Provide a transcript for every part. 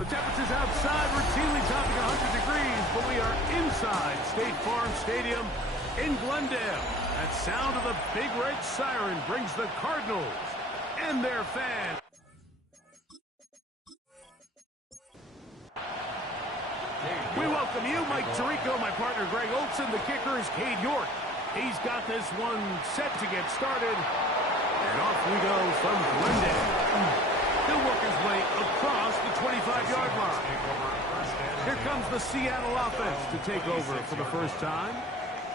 The temperatures outside routinely topping 100 degrees, but we are inside State Farm Stadium in Glendale. That sound of the big red siren brings the Cardinals and their fans. We welcome you, Mike Tirico, my partner Greg Olson. The kicker is Cade York. He's got this one set to get started. And off we go from Glendale. He'll work his way across the 25-yard line. Here comes the Seattle offense to take over for the first time.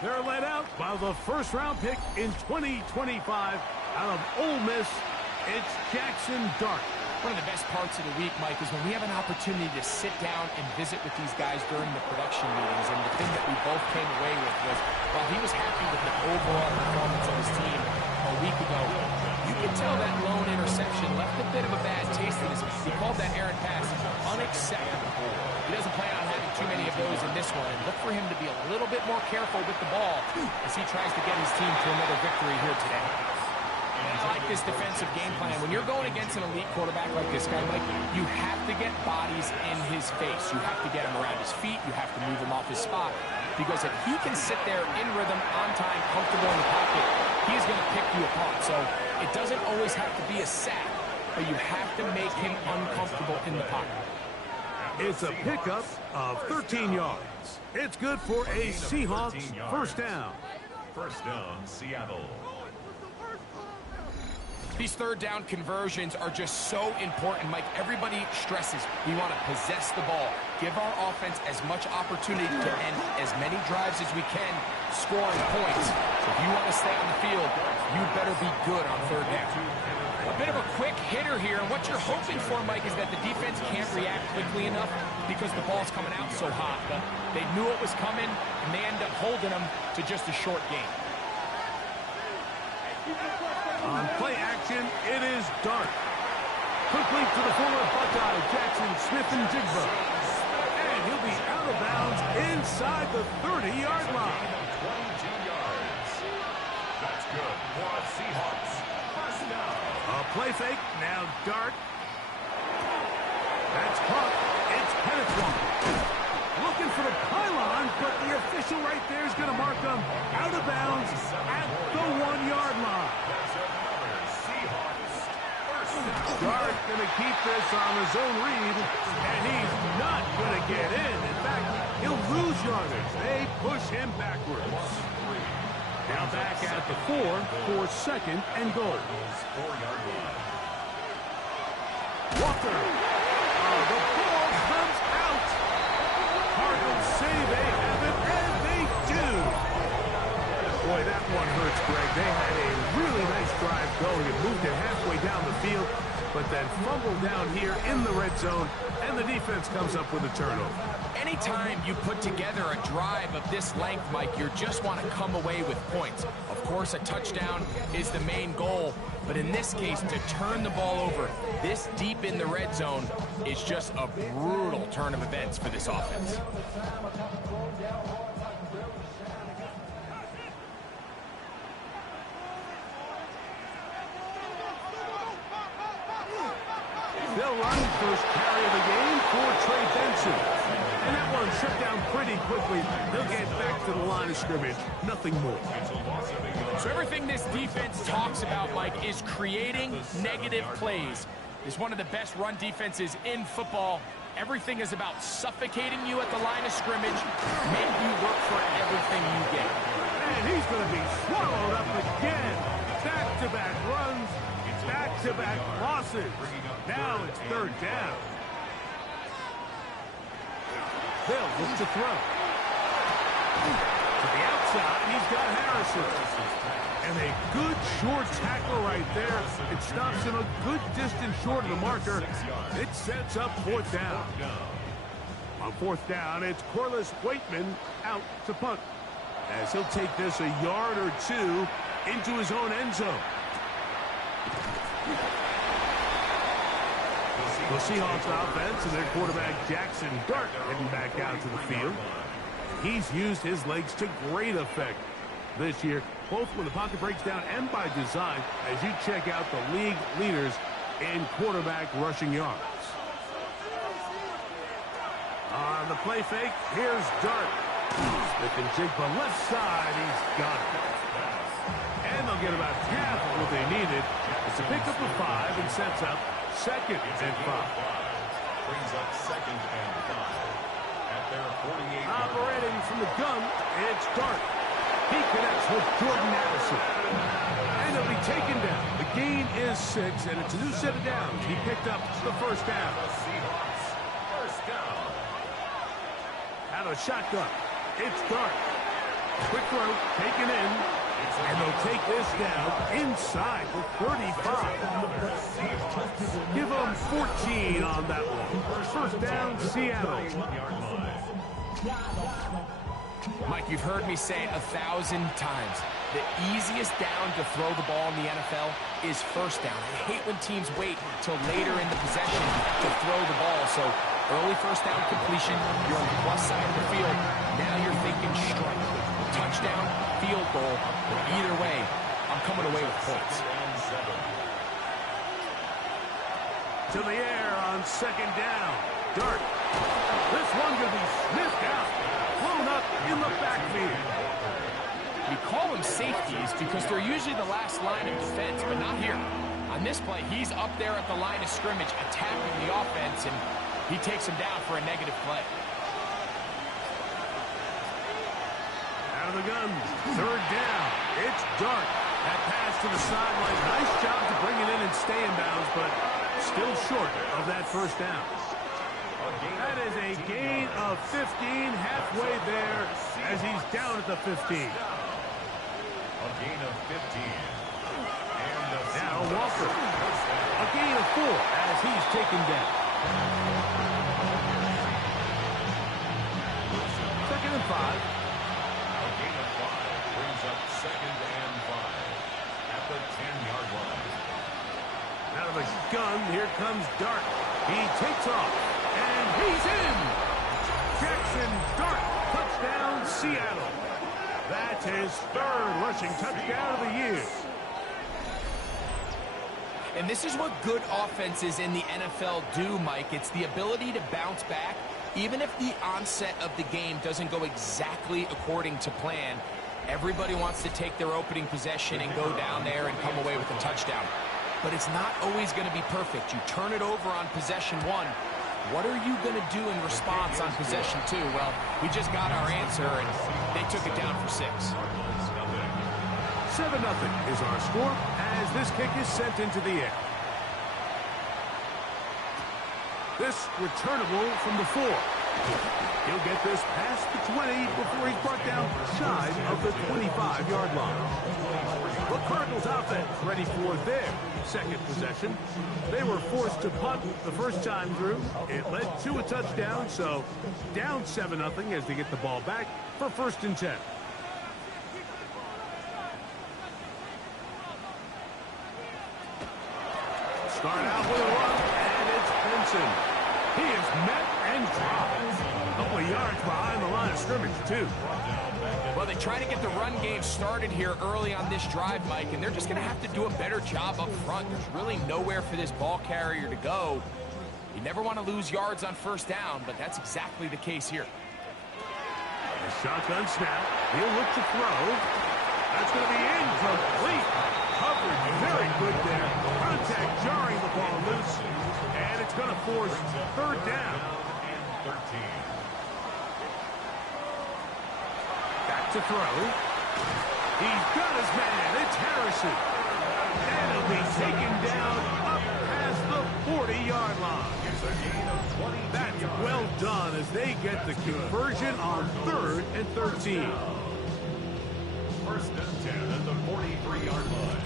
They're led out by the first-round pick in 2025 out of Ole Miss. It's Jackson Dart. One of the best parts of the week, Mike, is when we have an opportunity to sit down and visit with these guys during the production meetings. And the thing that we both came away with was, while he was happy with the overall performance of his team a week ago, you could tell that lone interception left a bit of a bad taste in his mouth. He called that errant pass unacceptable. He doesn't plan on having too many of those in this one. And look for him to be a little bit more careful with the ball as he tries to get his team to another victory here today. I like this defensive game plan. When you're going against an elite quarterback like this guy, Mike, you have to get bodies in his face. You have to get him around his feet. You have to move him off his spot. Because if he can sit there in rhythm, on time, comfortable in the pocket, he's going to pick you apart. So it doesn't always have to be a sack, but you have to make him uncomfortable in the pocket. It's a pickup of 13 yards. It's good for a Seahawks first down. First down, Seattle. These third down conversions are just so important, Mike. Everybody stresses we want to possess the ball, give our offense as much opportunity to end as many drives as we can, scoring points. So if you want to stay on the field, you better be good on third down. A bit of a quick hitter here, and what you're hoping for, Mike, is that the defense can't react quickly enough because the ball's coming out so hot. But they knew it was coming, and they end up holding them to just a short game. On play action, it is Dart. Complete to the former Buckeye, Jackson Smith-Njigba. And he'll be out of bounds inside the 30-yard line. 22 yards. That's good for the Seahawks. First down. A play fake, now Dart. That's caught. It's penetrating. Looking for the pylon, but the official right there is going to mark him out of bounds at the 1-yard line. Dart going to keep this on his own read, and he's not going to get in. In fact, he'll lose yardage. They push him backwards. Now back at the 4 for second and goal. Walker. Oh, the ball comes out. Cardinals say they have it, and they do. Boy, that one hurts, Greg. They had a really nice drive going. It moved it halfway down the field, but then fumbled down here in the red zone, and the defense comes up with a turnover. Anytime you put together a drive of this length, Mike, you just want to come away with points. Of course, a touchdown is the main goal, but in this case, to turn the ball over this deep in the red zone is just a brutal turn of events for this offense. They'll run first carry of the game for Trey Benson. And that one shut down pretty quickly. They'll get back to the line of scrimmage. Nothing more. So everything this defense talks about, Mike, is creating negative plays. It's one of the best run defenses in football. Everything is about suffocating you at the line of scrimmage, make you work for everything you get. And he's going to be swallowed up again. Back-to-back runs, back-to-back losses. Now it's third down. Hill looks to throw. To the outside, he's got Harrison. And a good short tackle right there. It stops him a good distance short of the marker. It sets up fourth down. On fourth down, it's Corliss Waitman out to punt, as he'll take this a yard or two into his own end zone. The Seahawks offense and their quarterback Jackson Dart heading back out to the field. He's used his legs to great effect this year, both when the pocket breaks down and by design, as you check out the league leaders in quarterback rushing yards. the play fake. Here's Dart. Smith and Jigba left side. He's got it. And they'll get about half of what they needed. It's a pickup of 5 and sets up 2nd and 5. Brings up 2nd and 5. At their 48. Operating from the gun, it's Dart. He connects with Jordan Addison. And he'll be taken down. The gain is 6, and it's a new set of downs. He picked up the first down. The Seahawks. First down. Out of the shotgun, it's Dart. Quick throw, taken in. And they'll take this down inside the 35. Give them 14 on that one. First down, Seattle. Mike, you've heard me say 1,000 times, the easiest down to throw the ball in the NFL is first down. I hate when teams wait till later in the possession to throw the ball. So early first down completion, you're on the plus side of the field. Now you're thinking strike. Touchdown, field goal, but either way, I'm coming away with points. To the air on 2nd down. Dart. This one going to be sniffed out. Blown up in the backfield. We call them safeties because they're usually the last line of defense, but not here. On this play, he's up there at the line of scrimmage attacking the offense, and he takes him down for a negative play. Out of the gun, 3rd down. It's Dart. That pass to the sideline. Nice job to bring it in and stay in bounds, but still short of that first down. That is a gain of 15, halfway there as he's down at the 15. A gain of 15. And now Walker. A gain of 4 as he's taken down. 2nd and 5. A gain of 5 brings up 2nd and 5 at the 10-yard line. Out of the gun, here comes Dart. He takes off, and he's in. Jackson Dart, touchdown, Seattle. That's his 3rd rushing touchdown of the year. And this is what good offenses in the NFL do, Mike. It's the ability to bounce back, even if the onset of the game doesn't go exactly according to plan. Everybody wants to take their opening possession and go down there and come away with a touchdown. But it's not always going to be perfect. You turn it over on possession 1. What are you going to do in response on possession 2? Well, we just got our answer, and they took it down for 6. 7-0 is our score as this kick is sent into the air. This returnable from the 4. He'll get this past the 20 before he's brought down shy of the 25-yard line. The Cardinals offense ready for their 2nd possession. They were forced to punt the first time through. It led to a touchdown, so down 7-0 as they get the ball back for 1st and 10. Start out with a run, and it's Benson. He is met and dropped. A couple of yards behind the line of scrimmage, too. Well, they try to get the run game started here early on this drive, Mike, and they're just going to have to do a better job up front. There's really nowhere for this ball carrier to go. You never want to lose yards on 1st down, but that's exactly the case here. A shotgun snap. He'll look to throw. That's going to be incomplete. Coverage very good there. Contact jarring the ball loose. And it's going to force 3rd down. And 13. Back to throw. He's got his man. It's Harrison. And he'll be taken down up past the 40-yard line. That's well done as they get the conversion on 3rd and 13. 1st and 10 at the 43-yard line.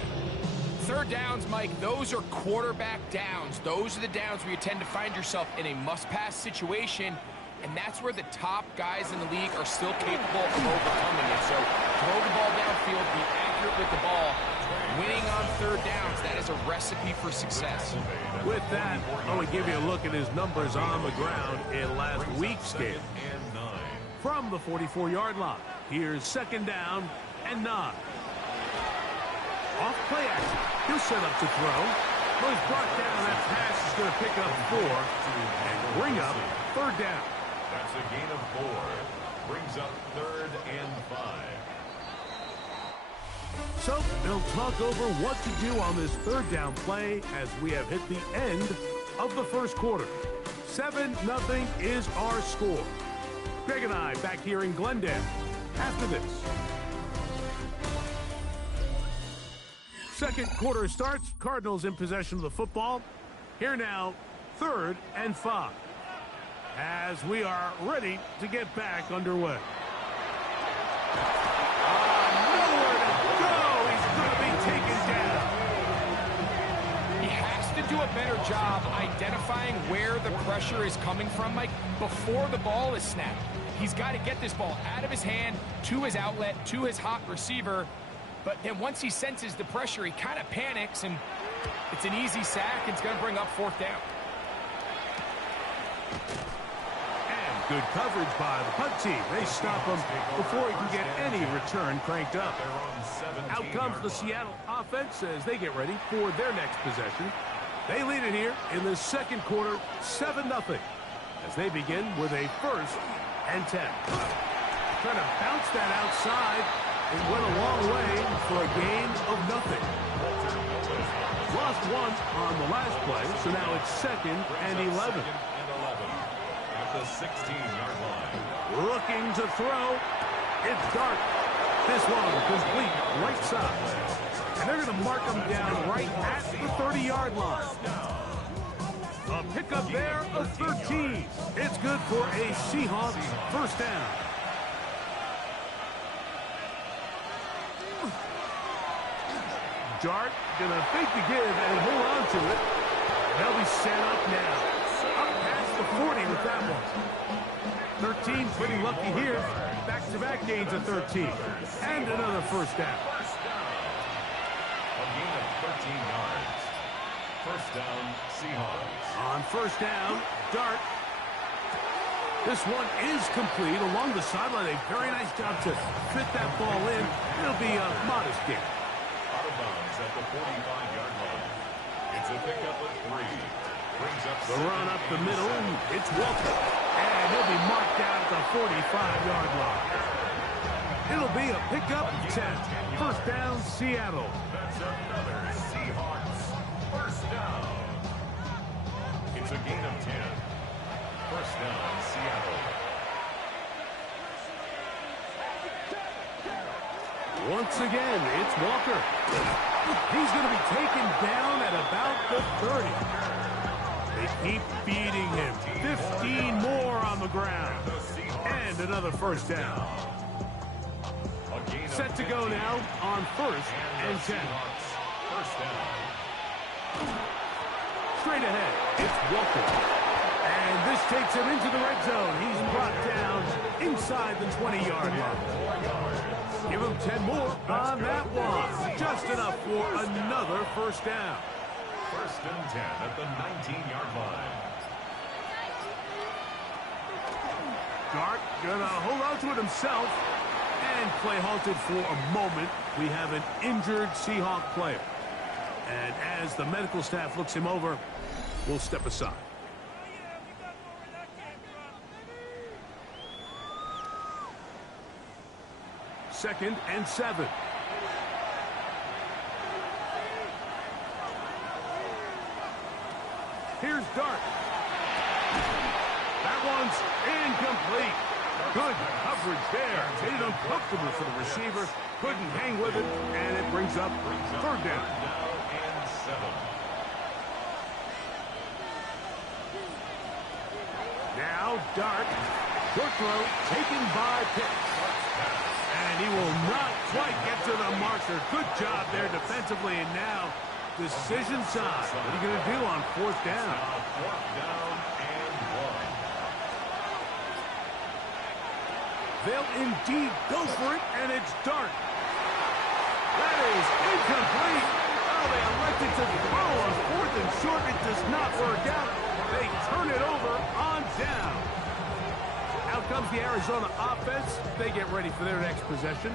3rd downs, Mike, those are quarterback downs. Those are the downs where you tend to find yourself in a must-pass situation, and that's where the top guys in the league are still capable of overcoming it. So throw the ball downfield, be accurate with the ball. Winning on 3rd downs, that is a recipe for success. With that, I want to give you a look at his numbers on the ground in last week's game. And 9. From the 44-yard line, here's 2nd down and 9. Off play action. He'll set up to throw. Well, he's brought down. That pass is going to pick up 4 and bring up 3rd down. That's a gain of 4. Brings up 3rd and 5. So they'll talk over what to do on this 3rd down play as we have hit the end of the first quarter. 7-0 is our score. Greg and I back here in Glendale after this. Second quarter starts. Cardinals in possession of the football. Here now, 3rd and 5. As we are ready to get back underway. Nowhere to go. He's going to be taken down. He has to do a better job identifying where the pressure is coming from, Mike, before the ball is snapped. He's got to get this ball out of his hand, to his outlet, to his hot receiver. But then once he senses the pressure, he kind of panics, and it's an easy sack. It's going to bring up 4th down. And good coverage by the punt team. They stop him before he can get any return cranked up. Out comes the Seattle offense as they get ready for their next possession. They lead it here in the second quarter, 7-0, as they begin with a 1st and 10. Trying to bounce that outside. It went a long way for a gain of nothing. Lost 1 on the last play, so now it's 2nd and 11. At the 16-yard line. Looking to throw. It's Dart. This one complete right side. And they're going to mark him down right at the 30-yard line. A pickup there of 13. It's good for a Seahawks 1st down. Dart gonna fake the give and hold on to it. They'll be set up now. Up past the 40 with that one. 13, pretty lucky here. Back-to-back gains of 13. And another 1st down. A gain of 13 yards. 1st down, Seahawks. On 1st down, Dart. This one is complete along the sideline. A very nice job to fit that ball in. It'll be a modest gain. Out of bounds at the 45-yard line. It's a pickup of 3. Brings up the run up the middle. It's Walker. And he'll be marked down at the 45-yard line. It'll be a pickup of 10. 1st down, Seattle. That's another Seahawks 1st down. It's a gain of 10. 1st down, Seattle. Once again, it's Walker. He's going to be taken down at about the 30. They keep feeding him. 15 more on the ground. And another 1st down. Set to go now on 1st and 10. 1st down. Straight ahead, it's Walker. And this takes him into the red zone. He's brought down inside the 20-yard line. Give him 10 more on that one. Just enough for another 1st down. 1st and 10 at the 19-yard line. Dart gonna hold on to it himself and play halted for a moment. We have an injured Seahawk player. And as the medical staff looks him over, we'll step aside. Second and 7. Here's Dart. That one's incomplete. Good coverage there. Made it uncomfortable for the receiver. Couldn't hang with it, and it brings up 3rd down. Now and 7. Now Dart. Short throw taken by Pitts. And he will not quite get to the marker. Good job there defensively, and now decision time. What are you going to do on 4th down? 4th down and 1. They'll indeed go for it, and it's Dart. That is incomplete. Oh, they elected to throw on 4th and short. It does not work out. They turn it over on down. Out comes the Arizona offense. They get ready for their next possession.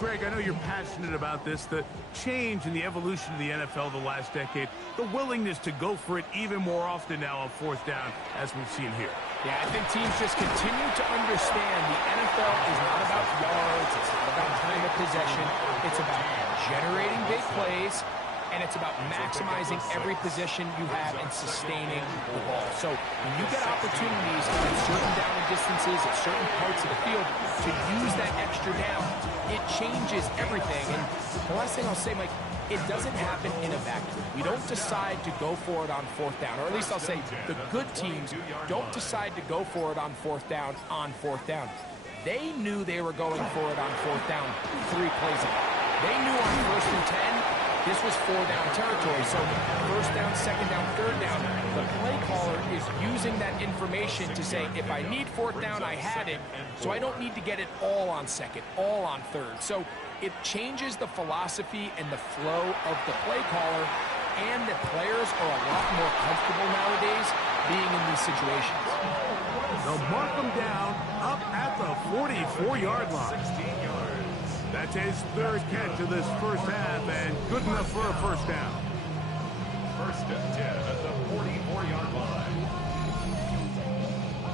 Greg, I know you're passionate about this, the change in the evolution of the NFL the last decade, the willingness to go for it even more often now on fourth down, as we've seen here. Yeah, I think teams just continue to understand the NFL is not about yards, it's not about time of possession, it's about generating big plays, and it's about maximizing every possession you have and sustaining the ball. So when you get opportunities at certain down and distances, at certain parts of the field, to use that extra down, it changes everything. And the last thing I'll say, Mike, it doesn't happen in a vacuum. We don't decide to go for it on fourth down, or at least I'll say the good teams don't decide to go for it on fourth down They knew they were going for it on fourth down 3 plays ago. They knew on first and 10, this was 4-down territory. So first down, second down, third down, the play caller is using that information to say, if I need fourth down, I had it, so I don't need to get it all on second, all on third. So it changes the philosophy and the flow of the play caller, and the players are a lot more comfortable nowadays being in these situations. They'll mark them down up at the 44-yard line. 16 yards. That's his third catch of this first half, and good enough for a first down. First and 10 at the 44-yard line.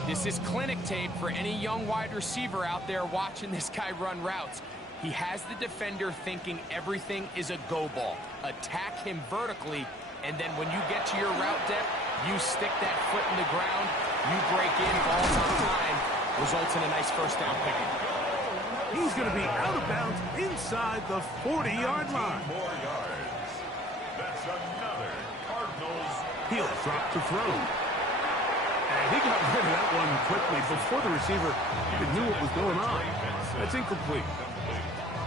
This is clinic tape for any young wide receiver out there watching this guy run routes. He has the defender thinking everything is a go ball. Attack him vertically, and then when you get to your route depth, you stick that foot in the ground, you break in, balls on time, results in a nice first down pickup. He's going to be out of bounds inside the 40-yard line. More yards. That's another Cardinals. He'll drop to throw. And he got rid of that one quickly before the receiver even knew what was going on. That's incomplete.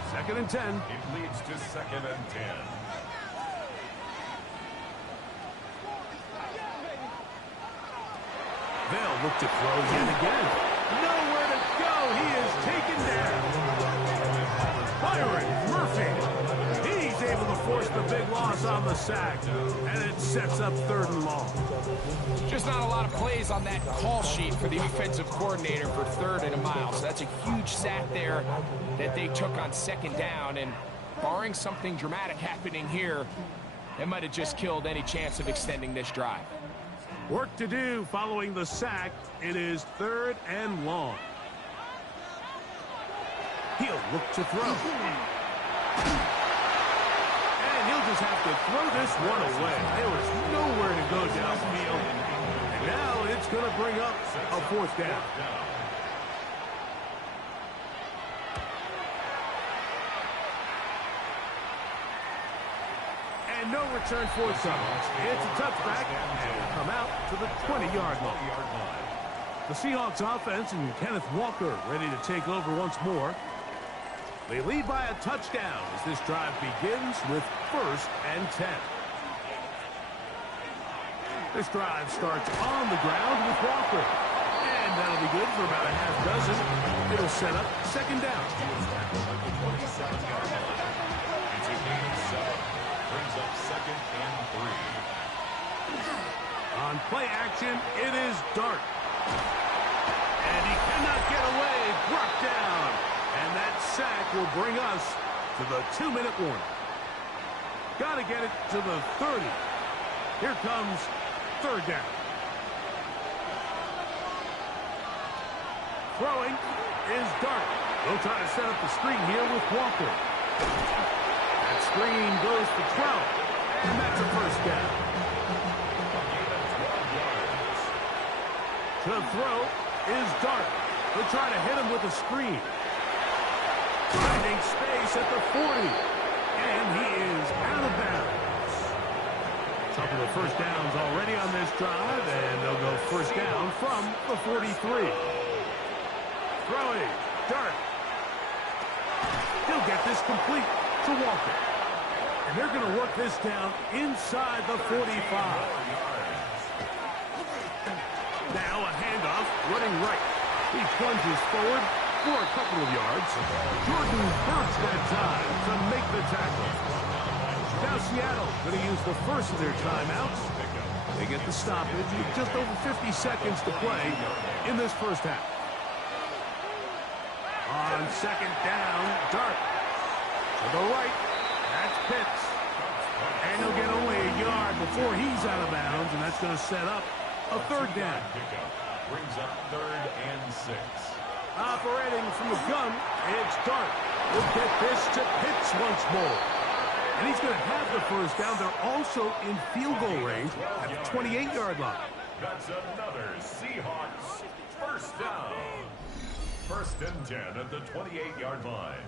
Second and 10. It leads to second and 10. They'll look to throw yet again. Nowhere to go. He is taken down. Byron Murphy. He's able to force the big loss on the sack. And it sets up third and long. Just not a lot of plays on that call sheet for the offensive coordinator for third and a mile. So that's a huge sack there that they took on second down. And barring something dramatic happening here, it might have just killed any chance of extending this drive. Work to do following the sack. It is third and long. He'll look to throw. And he'll just have to throw this one away. There was nowhere to go downfield. And now it's going to bring up a fourth down. And no return forthcoming. It's a touchback, and will come out to the 20-yard line. The Seahawks offense and Kenneth Walker ready to take over once more. They lead by a touchdown as this drive begins with first and 10. This drive starts on the ground with Walker. And that'll be good for about a half dozen. It'll set up second down. It's a gain of 7. Brings up second and 3. On play action, it is Dart. And he cannot get away. Brought down. And that sack will bring us to the 2-minute warning. Got to get it to the 30. Here comes third down. Throwing is Dart. They'll try to set up the screen here with Walker. That screen goes for 12. And that's a first down. To throw is Dart. They'll try to hit him with a screen. Finding space at the 40. And he is out of bounds. A couple of first downs already on this drive, and they'll go first down from the 43. Throwing, Dart. He'll get this complete to Walker. And they're going to work this down inside the 45. Now a handoff, running right. He plunges forward for a couple of yards. Jordan bursts that time to make the tackle. Now Seattle going to use the first of their timeouts. They get the stoppage with just over 50 seconds to play in this first half. On second down, Dart. To the right. That's Pitts. And he'll get only a yard before he's out of bounds, and that's going to set up a third down. Brings up 3rd and 6. Operating from the gun, it's Dart. We'll get this to Pitts once more. And he's going to have the first down. They're also in field goal range at the 28-yard line. That's another Seahawks first down. 1st and 10 at the 28-yard line.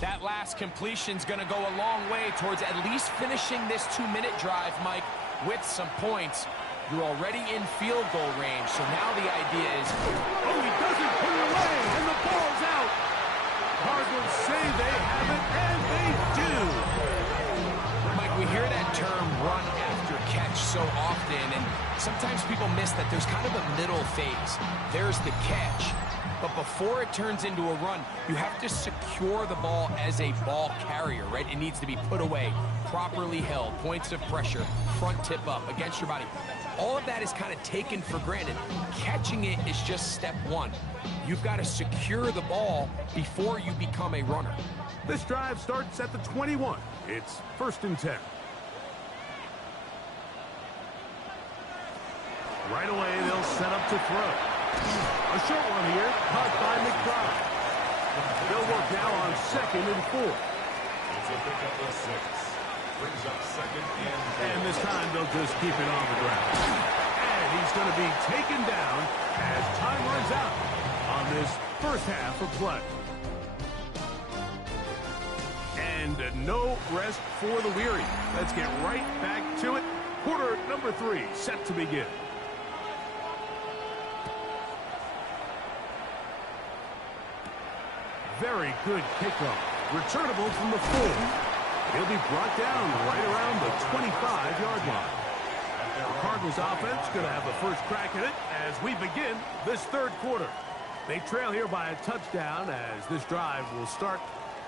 That last completion's going to go a long way towards at least finishing this 2-minute drive, Mike, with some points. You're already in field goal range, so now the idea is... Oh, he doesn't put it away, and the ball's out. Cardinals say they have it, and they do. Mike, we hear that term run after catch so often, and sometimes people miss that there's kind of a middle phase. There's the catch, but before it turns into a run, you have to secure the ball as a ball carrier, right? It needs to be put away, properly held, points of pressure, front tip up against your body. All of that is kind of taken for granted. Catching it is just step one. You've got to secure the ball before you become a runner. This drive starts at the 21. It's 1st and 10. Right away, they'll set up to throw. A short one here, caught by McBride. They'll work now on 2nd and 4. It's a pickup of 6. Brings up 2nd and 4. And this time, they'll just keep it on the ground. And he's going to be taken down as time runs out on this first half of play. And no rest for the weary. Let's get right back to it. Quarter number 3 set to begin. Very good kickoff. Returnable from the 4. He'll be brought down right around the 25-yard line. The Cardinals offense going to have the first crack at it as we begin this third quarter. They trail here by a touchdown as this drive will start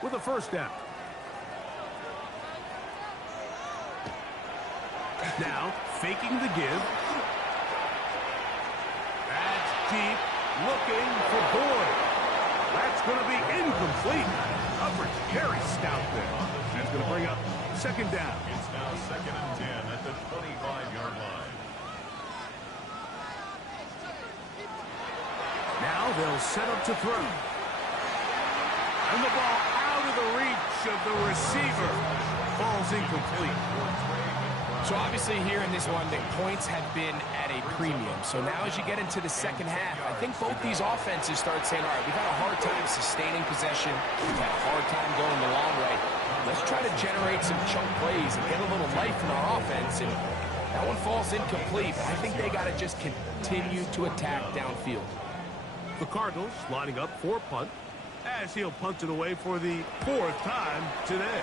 with a first down. Now, faking the give. That's deep, looking for Boyd. That's going to be incomplete. Coverage very stout there. That's going to bring up 2nd down. It's now 2nd and 10 at the 25-yard line. Now they'll set up to throw. And the ball out of the reach of the receiver. Ball's incomplete. So obviously here in this one, the points have been at a premium. So now as you get into the second half, I think both these offenses start saying, all right, we've had a hard time sustaining possession. We've had a hard time going the long way. Let's try to generate some chunk plays and get a little life in our offense. And that one falls incomplete. But I think they got to just continue to attack downfield. The Cardinals lining up for a punt as he'll punt it away for the 4th time today.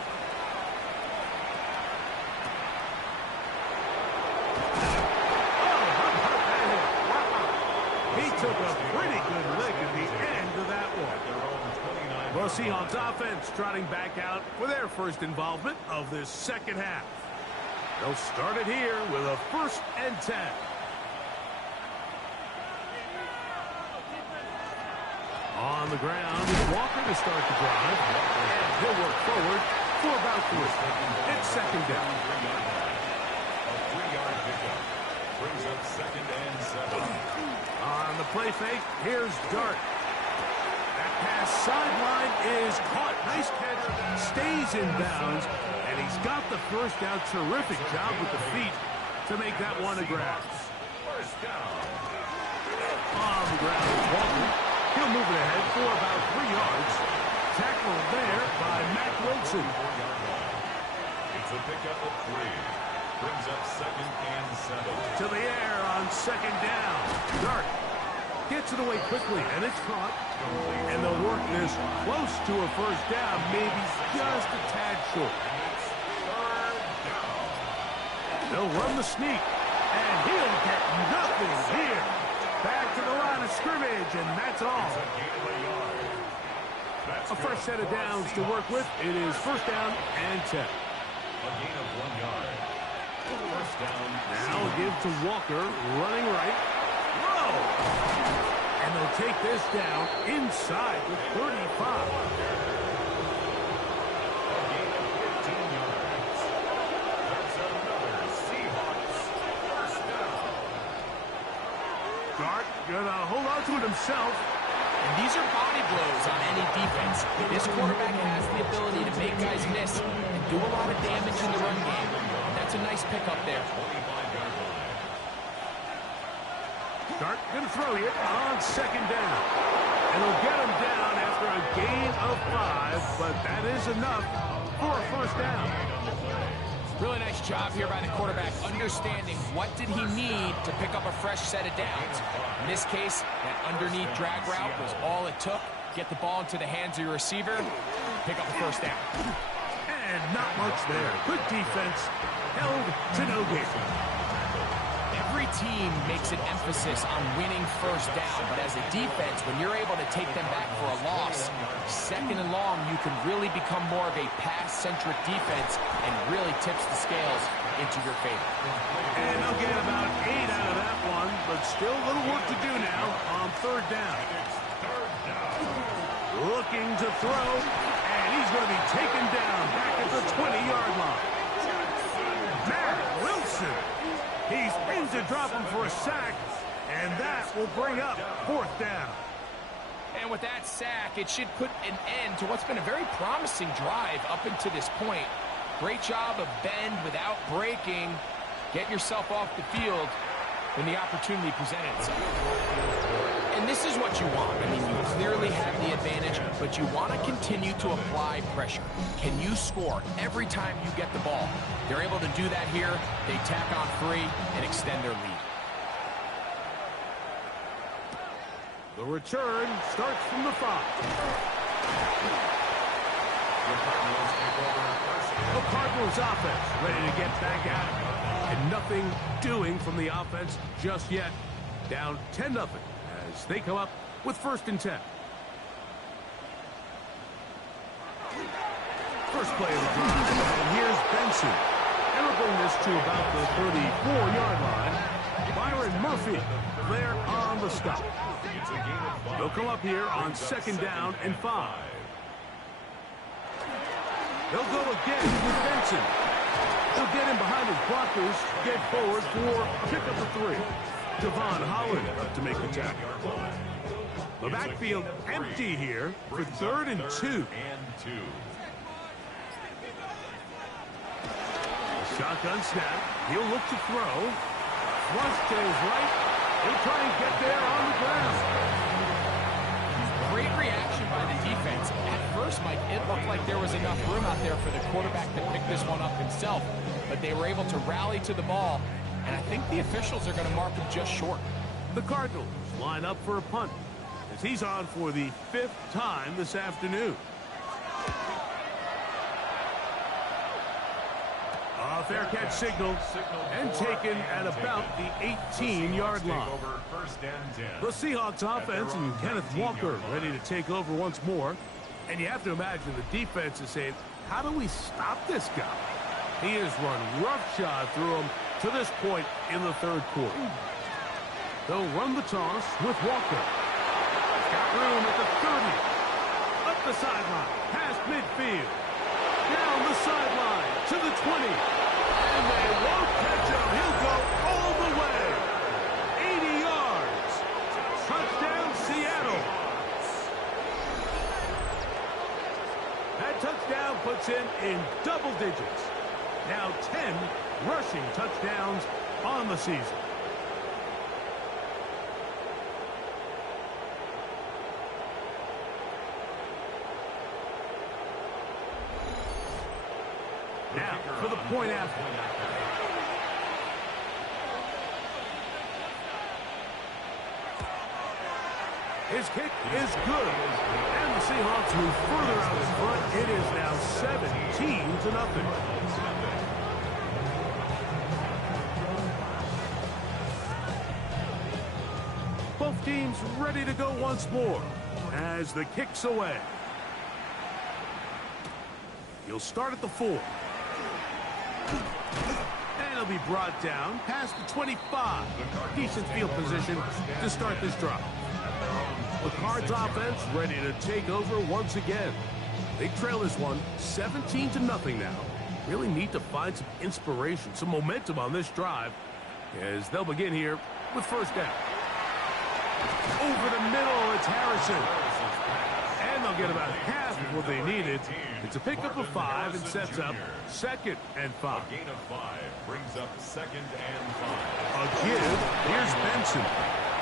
He took a pretty good lick at the end of that one. Well, Seahawks offense trotting back out for their first involvement of this second half. They'll start it here with a 1st and 10. On the ground is Walker to start the drive. And he'll work forward for about 3. It's 2nd down. A 3-yard pickup. Brings up 2nd and 7. On the play fake, here's Dart. That pass sideline is caught. Nice catch. Stays in bounds. And he's got the first down. Terrific job with the feet to make that one a grab. First down. On the ground is Walker. He'll move it ahead for about 3 yards. Tackled there by Matt Wilson. It's a pickup of 3. Brings up 2nd and 7. To the air on 2nd down. Dart gets it away quickly, and it's caught. And they'll work this close to a first down, maybe just a tad short. They'll run the sneak, and he'll get nothing here. Back to the line of scrimmage, and that's all. A fresh set of downs to work with. It is 1st down and 10. A gain of 1 yard. First down. Now give to Walker, running right. Whoa! And they'll take this down inside the 35. A gain of 15 yards. That's another Seahawks first down. Dart gonna hold on to it himself. And these are body blows on any defense. This quarterback has the ability to make guys miss and do a lot of damage in the run game. And that's a nice pickup there. 25-yard line. Dart gonna throw you on second down. And he'll get him down after a gain of 5, but that is enough for a first down. Really nice job here by the quarterback, understanding what did he need to pick up a fresh set of downs. In this case, that underneath drag route was all it took. Get the ball into the hands of your receiver, pick up a first down. And not much there. Good defense, held to no gain. Every team makes an emphasis on winning first down, but as a defense, when you're able to take them back for a loss, second and long, you can really become more of a pass-centric defense and really tips the scales into your favor. And they'll get about 8 out of that one, but still a little work to do now on third down. Looking to throw, and he's going to be taken down back at the 20-yard line. Matt Wilson. He's in to drop him for a sack, and that will bring up fourth down. And with that sack, it should put an end to what's been a very promising drive up until this point. Great job of bend without breaking, getting yourself off the field when the opportunity presented itself. And this is what you want. I mean, you clearly have the advantage, but you want to continue to apply pressure. Can you score every time you get the ball? They're able to do that here. They tack on 3 and extend their lead. The return starts from the 5. The Cardinals offense ready to get back at it. And nothing doing from the offense just yet. Down 10-0 as they come up with first and 10. First play of the drive, and here's Benson. And we'll bring this to about the 34-yard line. Byron Murphy there on the stop. They'll come up here on second down and 5. They'll go again with Benson. He'll get in behind his blockers, get forward for pickup of 3. Devon Holland up to make the tackle. The backfield empty here for 3rd and 2. Shotgun snap. He'll look to throw. Flush to his right. He'll try and get there on the ground. Great reaction by the defense. At first, Mike, it looked like there was enough room out there for the quarterback to pick this one up himself. But they were able to rally to the ball. And I think the officials are going to mark him just short. The Cardinals line up for a punt as he's on for the 5th time this afternoon. A fair catch signal and taken at about the 18-yard line. The Seahawks offense and Kenneth Walker ready to take over once more. And you have to imagine the defense is saying, how do we stop this guy? He has run roughshod through him to this point in the 3rd quarter. They'll run the toss with Walker. Got room at the 30. Up the sideline, past midfield. Down the sideline to the 20. And they won't catch him. He'll go all the way. 80 yards. Touchdown, Seattle. That touchdown puts him in double digits. Now 10 rushing touchdowns on the season. Now for the point after. His kick is good. And the Seahawks move further out in front. It is now 17-0. Both teams ready to go once more as the kick's away. He'll start at the 4. And They'll be brought down past the 25. Decent field position to start this drive. The Cards offense ready to take over once again. They trail this one 17-0 now. Really need to find some inspiration, some momentum on this drive as they'll begin here with first down. Over the middle, it's Harrison. And they'll get about half of what they needed. It's a pickup of 5 and sets up 2nd and 5. A gain of 5 brings up 2nd and 5. A give. Here's Benson.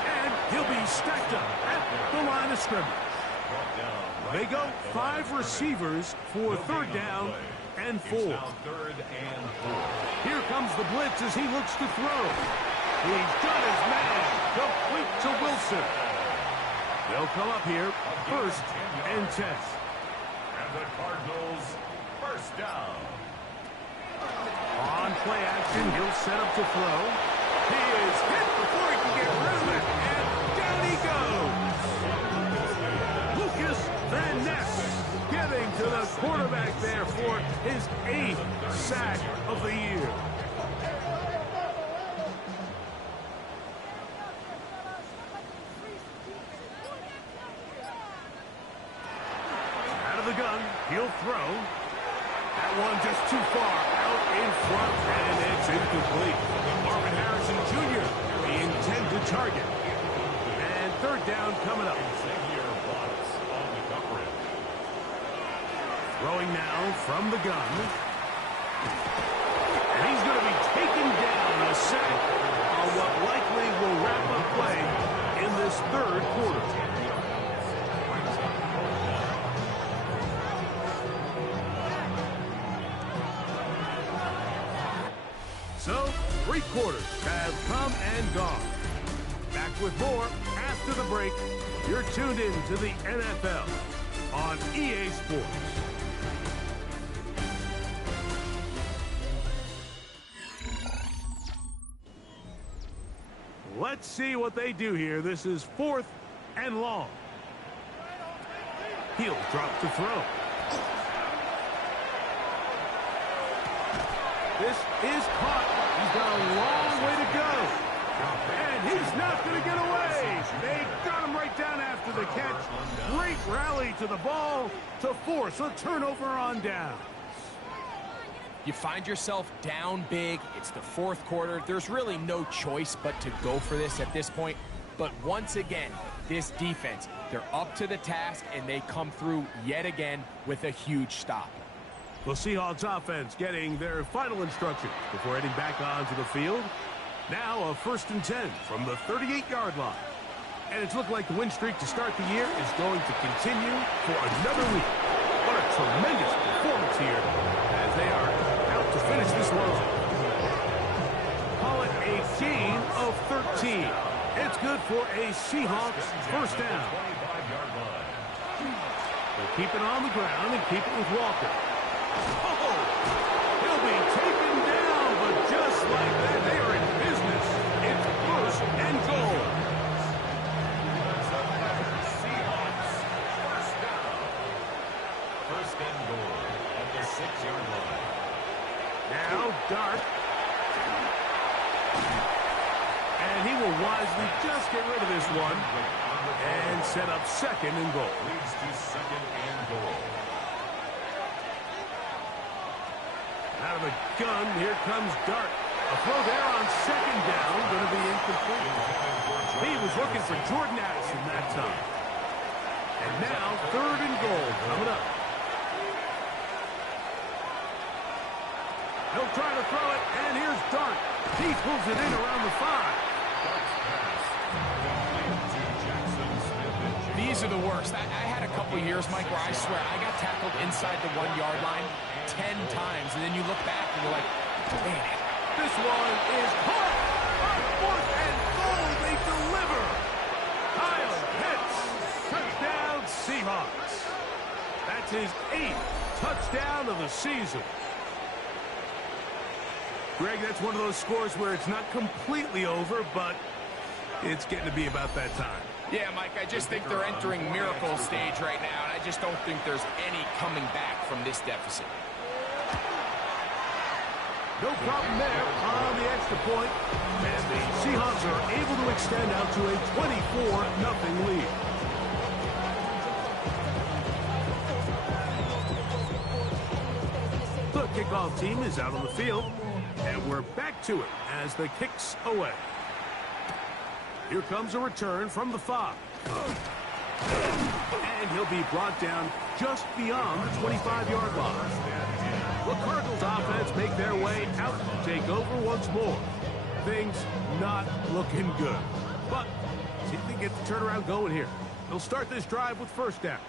And he'll be stacked up at the line of scrimmage. They go 5 receivers for 3rd down and 4. Here comes the blitz as he looks to throw. He's got his man. Complete to Wilson. They'll come up here 1st and 10. And the Cardinals first down. On play action, he'll set up to throw. He is hit before he can get rid of it. And down he goes. Lucas Van Ness getting to the quarterback there for his 8th sack of the year. Out of the gun, he'll throw. That one just too far out in front, and it's incomplete. Marvin Harrison Jr., the intended target. And 3rd down coming up. Throwing now from the gun. And he's going to be taken down, a sack on what likely will wrap up play in this 3rd quarter. So, 3 quarters have come and gone. Back with more after the break. You're tuned in to the NFL on EA Sports. Let's see what they do here. This is 4th and long. He'll drop to throw. This is caught. He's got a long way to go. And he's not going to get away. They got him right down after the catch. Great rally to the ball to force a turnover on down. You find yourself down big. It's the 4th quarter. There's really no choice but to go for this at this point. But once again, this defense, they're up to the task, and they come through yet again with a huge stop. The Seahawks offense getting their final instructions before heading back onto the field. Now a 1st and 10 from the 38-yard line. And it's looked like the win streak to start the year is going to continue for another week. What a tremendous performance here as they are out to finish this one. Call it a gain of 13. It's good for a Seahawks 1st down. They'll keep it on the ground and keep it with Walker. Oh, he'll be taken down, but just like that, they are in business. It's 1st and goal. Seahawks first down. 1st and goal at the 6-yard line. Now Dart. And he will wisely just get rid of this one and set up 2nd and goal. Leads to 2nd and goal. Out of the gun, here comes Dart. A throw there on 2nd down, going to be incomplete. He was looking for Jordan Addison that time. And now 3rd and goal coming up. He'll try to throw it, and here's Dart. He pulls it in around the 5. These are the worst. I had a couple years, Mike, where I swear I got tackled inside the 1-yard line 10 times, and then you look back and you're like, man. This one is caught on 4th and goal. They deliver. Kyle Pitts, touchdown Seahawks. That's his 8th touchdown of the season. Greg, that's one of those scores where it's not completely over, but it's getting to be about that time. Yeah, Mike, I just think they're entering miracle stage right now, and I just don't think there's any coming back from this deficit. No problem there on the extra point. And the Seahawks are able to extend out to a 24-0 lead. The kickoff team is out on the field. And we're back to it as the kick's away. Here comes a return from the 5. And he'll be brought down just beyond the 25-yard line. The Cardinals offense make their way out to take over once more. Things not looking good. But see if they get the turnaround going here. They'll start this drive with first down.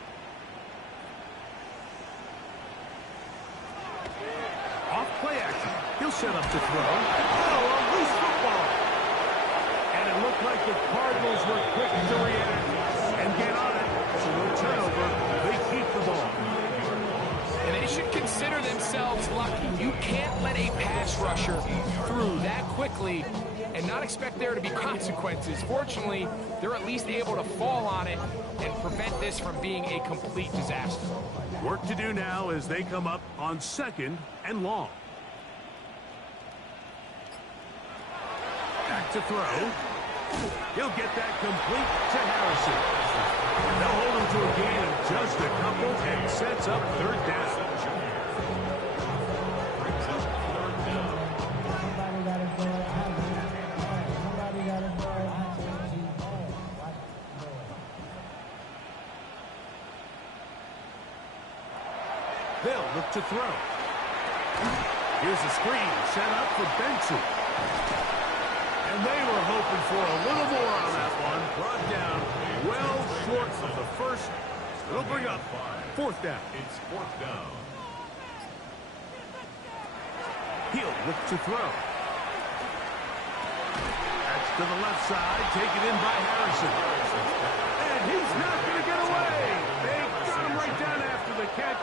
Off play action. He'll set up to throw. Oh, a loose football. And it looked like the Cardinals were quick to react and get on it. So no turnover. They keep the ball. And they should consider themselves lucky. You can't let a pass rusher through that quickly and not expect there to be consequences. Fortunately, they're at least able to fall on it and prevent this from being a complete disaster. Work to do now as they come up on 2nd and long. Back to throw. He'll get that complete to Harrison. They'll hold him to a gain of just a couple and sets up third down. They'll look to throw. Here's a screen set up for Benson. And they were hoping for a little more on that one. Brought down well short of the first. It'll bring up 4th down. It's 4th down. He'll look to throw. That's to the left side. Taken in by Harrison. And he's not going to get away. They got him right down after the catch.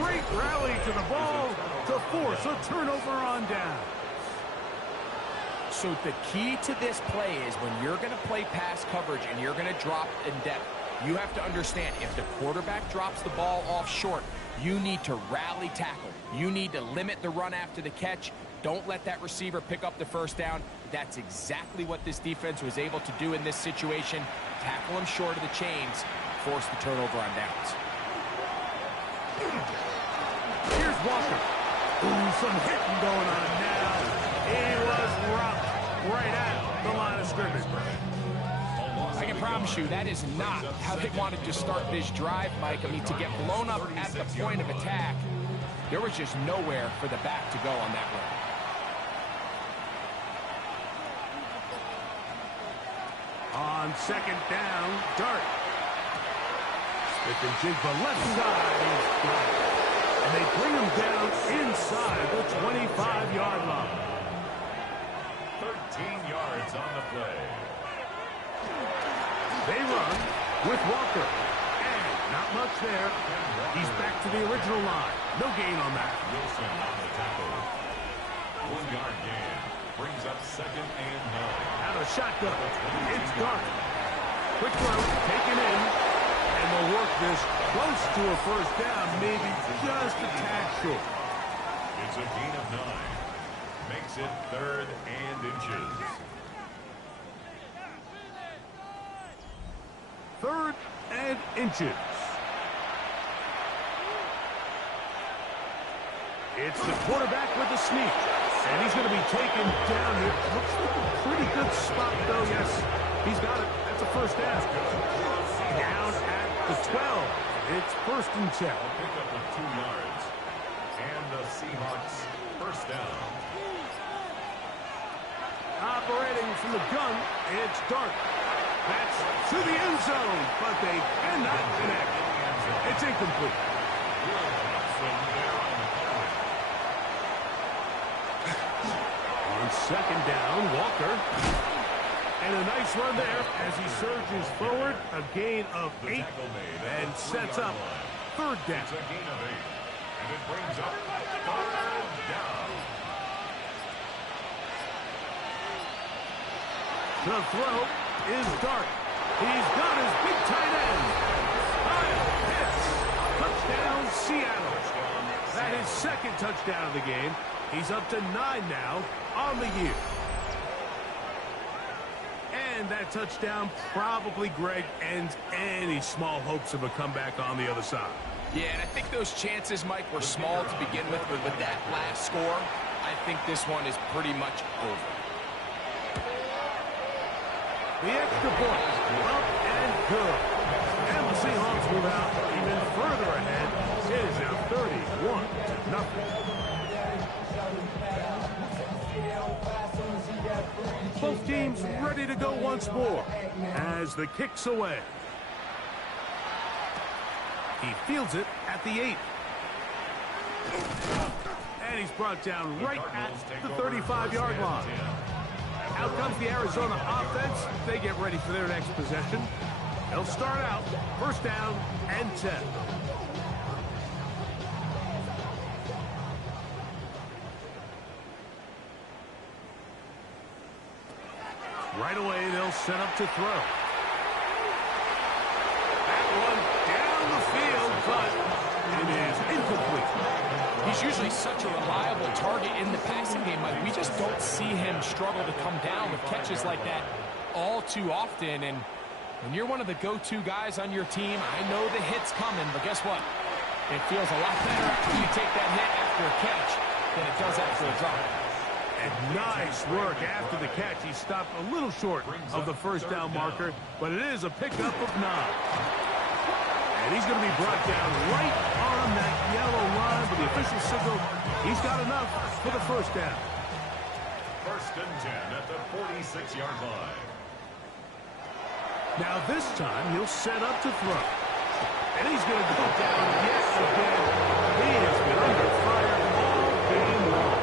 Great rally to the ball to force a turnover on down. So the key to this play is when you're going to play pass coverage and you're going to drop in depth, you have to understand if the quarterback drops the ball off short, you need to rally tackle. You need to limit the run after the catch. Don't let that receiver pick up the first down. That's exactly what this defense was able to do in this situation. Tackle him short of the chains, force the turnover on downs. Here's Walker. Ooh, some hitting going on now. He was rocked right at the line of scrimmage. I can promise you that is not how they wanted to start this drive, Mike. I mean, to get blown up at the point of attack, there was just nowhere for the back to go on that run. On 2nd down, Dart. Smith and Jigba left side. He's got it. And they bring him down inside the 25-yard line. 13 yards on the play. They run with Walker. And not much there. He's back to the original line. No gain on that. Wilson on the tackle. 1-yard gain. Brings up 2nd and 9. Out of shotgun. It's Dart. Quick throw, taken in. And they'll work this close to a first down, maybe just a tad short. It's a gain of 9. Makes it 3rd and inches. 3rd and inches. It's the quarterback with the sneak. And he's going to be taken down here. Looks like a pretty good spot, though. Yes, he's got it. That's a first down. Down at the 12. It's 1st and 10. A pickup of 2 yards. And the Seahawks first down. Operating from the gun, it's Dart. That's to the end zone, but they cannot connect. It's incomplete. On 2nd down, Walker. And a nice run there as he surges forward. A gain of 8 and sets up 3rd down. It's a gain of 8. And it brings up 3rd down. The throw is Dart. He's got his big tight end. Kyle Pitts. Touchdown, Seattle. That is 2nd touchdown of the game. He's up to 9 now on the year. And that touchdown probably, Greg, ends any small hopes of a comeback on the other side. Yeah, and I think those chances, Mike, were small to begin with, but with that last score, I think this one is pretty much over. The extra point, up and good. And the Seahawks move out even further ahead. It is now 31-0. Both teams ready to go once more as the kick's away. He fields it at the 8. And he's brought down right at the 35-yard line. Out comes the Arizona offense. They get ready for their next possession. They'll start out first down and 10. Right away, they'll set up to throw. That one down the field, but it is incomplete. He's usually such a reliable target in the passing game, Mike. We just don't see him struggle to come down with catches like that all too often. And when you're one of the go-to guys on your team, I know the hit's coming, but guess what? It feels a lot better after you take that hit after a catch than it does after a drop. And nice work after the catch. He stopped a little short of the first down marker, but it is a pickup of 9. And he's going to be brought down right on that yellow line with the official signal. He's got enough for the first down. First and 10 at the 46-yard line. Now this time he'll set up to throw. And he's going to go down yet again. He has been under fire all game long.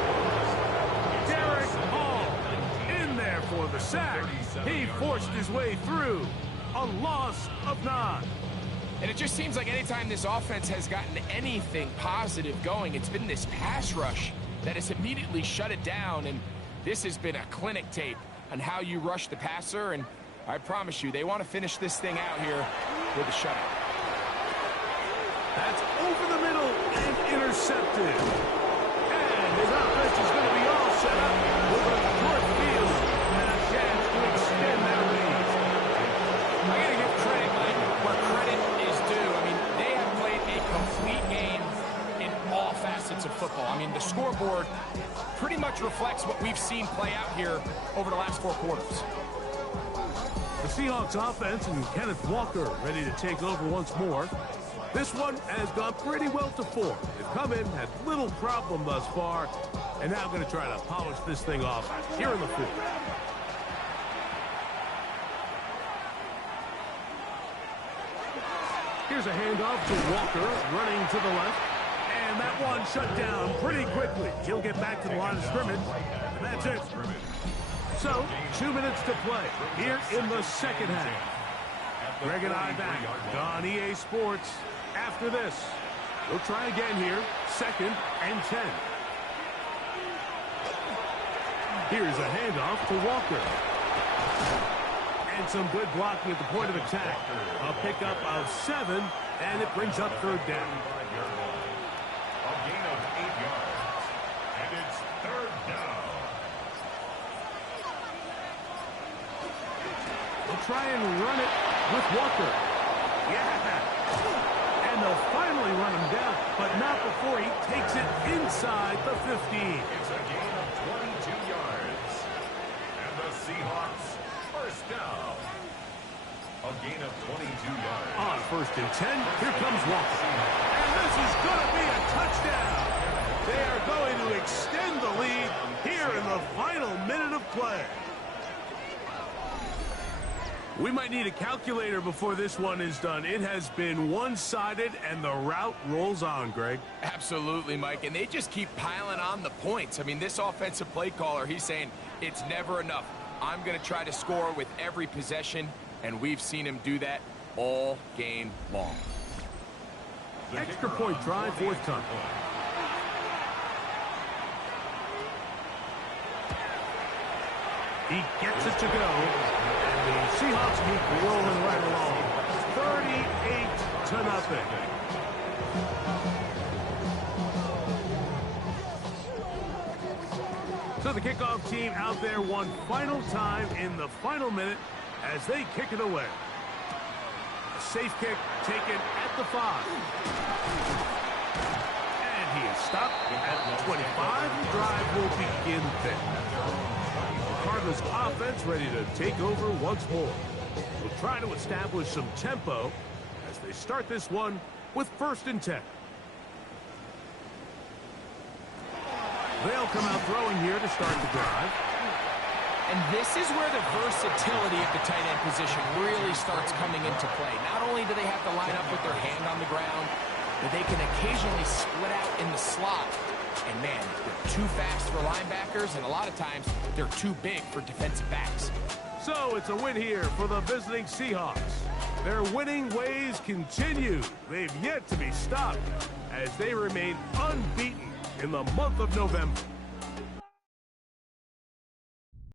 Derek Hall in there for the sack. He forced his way through. A loss of 9. And it just seems like anytime this offense has gotten anything positive going, it's been this pass rush that has immediately shut it down. And this has been a clinic tape on how you rush the passer. And I promise you, they want to finish this thing out here with a shutout. That's over the middle and intercepted. And his offense is going to be all set up with a short field and a chance to extend that lead. I got to give credit, Mike, where credit is due. I mean, they have played a complete game in all facets of football. I mean, the scoreboard pretty much reflects what we've seen play out here over the last 4 quarters. The Seahawks offense and Kenneth Walker ready to take over once more. This one has gone pretty well to form. They've come in, had little problem thus far, and now going to try to polish this thing off here in the fourth. Here's a handoff to Walker, running to the left. And that one shut down pretty quickly. He'll get back to the line of scrimmage, and that's it. So, 2 minutes to play here in the second half. Greg and I back on EA Sports after this. We'll try again here, second and 10. Here's a handoff to Walker. And some good blocking at the point of attack. A pickup of 7, and it brings up third down. A gain of 8 yards. And it's third down. They'll try and run it with Walker. Yeah. And they'll finally run him down, but not before he takes it inside the 15. It's a gain of 22 yards. And the Seahawks first down. A gain of 22 yards. On first and 10, here comes Walker. And this is going to be a touchdown. They are going to extend the lead here in the final minute of play. We might need a calculator before this one is done. It has been one-sided, and the route rolls on, Greg. Absolutely, Mike, and they just keep piling on the points. I mean, this offensive play caller, he's saying it's never enough. I'm going to try to score with every possession, and we've seen him do that all game long. Extra point try, fourth time. He gets it to go. And the Seahawks keep rolling right along. 38-0. So the kickoff team out there one final time in the final minute as they kick it away. A safe kick taken at the 5. And he is stopped at the 25. The drive will begin then. The Cardinals offense ready to take over once more. Will try to establish some tempo as they start this one with 1st and 10. They'll come out throwing here to start the drive. And this is where the versatility of the tight end position really starts coming into play. Not only do they have to line up with their hand on the ground, but they can occasionally split out in the slot. And man, they're too fast for linebackers, and a lot of times they're too big for defensive backs. So it's a win here for the visiting Seahawks. Their winning ways continue. They've yet to be stopped as they remain unbeaten in the month of November.